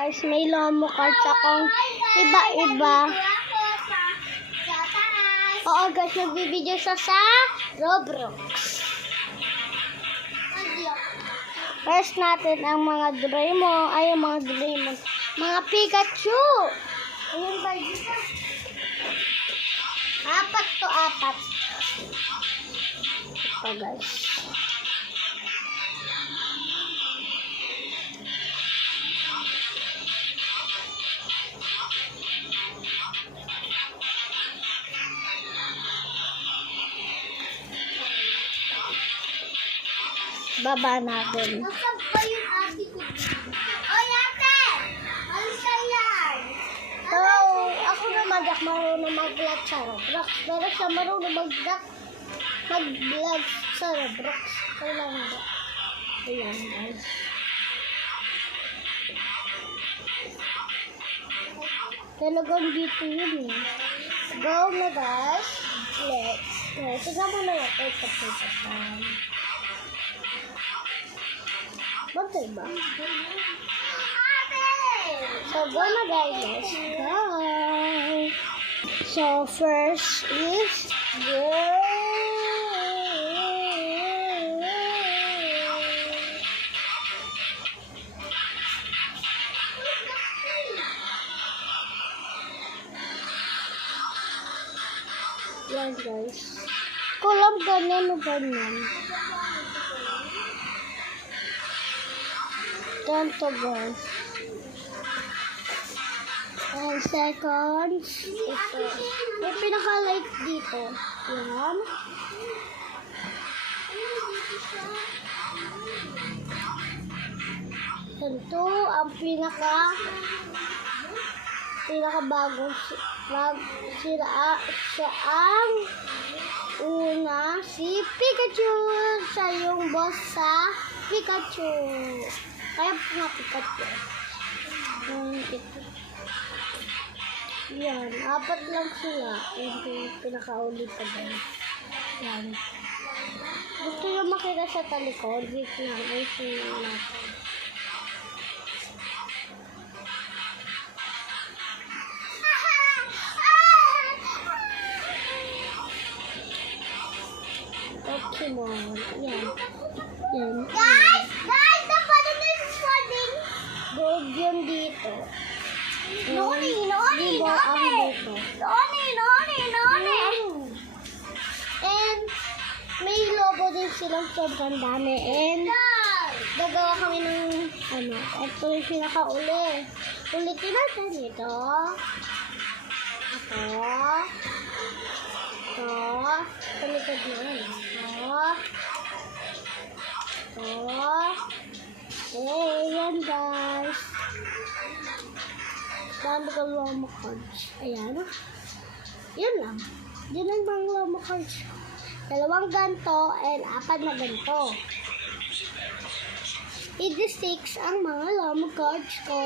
Guys, may lomo cards akong iba-iba. Oo guys, nagbibideo siya sa Roblox. First natin ang mga Doraemon. Ay, yung mga Doraemon. Mga Pikachu. Ayun ba dito? Apat. Ito guys. Baba natin. Nasaan ba yung ate ko? Oy, ate! Alis ka yan! So, ako naman marunong mag-vlog sa Roblox. Pero siya marunong mag-vlog sa Roblox. Kailan ba? Ayan, guys. Talagang dito yun eh. Go na guys. Let's. Tignan mo na yung pagkakita. Bantay ba? Ate! So, go na guys. Let's go. So, first is yan guys. Kulang ganyan o ganyan. Ganito guys. And second, ito. May pinaka-light dito. Yan. Ito ang pinaka-bagong siya ang una si Pikachu. Siya yung boss sa Pikachu. Kaya nga Pikachu. Yan, apat lang sila. Yung pinaka-ulit pa dyan. Yan. Gusto nyo makita sa talikod? Wait lang, ayusin lang natin. Pokemon. Yan. Yan. Guys! Dapat na yung swadding! Gold yun dito. Noni! Dito ang dito. And may lobo din silang sobrang dami. And gagawa kami ng ito yung pinaka-uli. Ulitin natin ito. Ito. Talikod na yun. Yan guys. Dami ka lomo cards. Ayan. Yun lang. Yun lang bang lomo cards. 2 ganito and 4 na ganito. 86 ang mga lomo cards ko.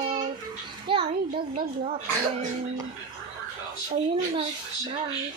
Yan, dagdag natin. So yun lang guys. Bye.